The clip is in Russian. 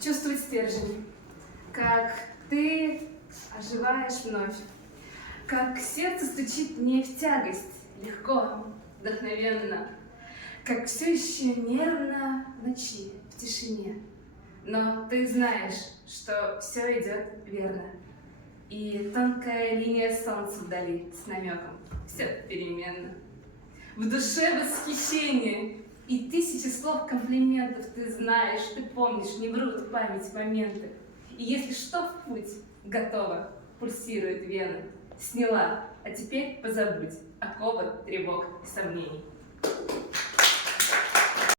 чувствовать стержень, как ты оживаешь вновь, как сердце стучит не в тягость, легко, вдохновенно, как все еще нервно в ночи, в тишине. Но ты знаешь, что все идет верно. И тонкая линия солнца вдали с намеком. Все переменно. В душе восхищение и тысячи слов комплиментов. Ты знаешь, ты помнишь, не врут в память моменты. И если что, в путь готово, пульсирует вена. Сняла, а теперь позабудь оковы, тревог и сомнений.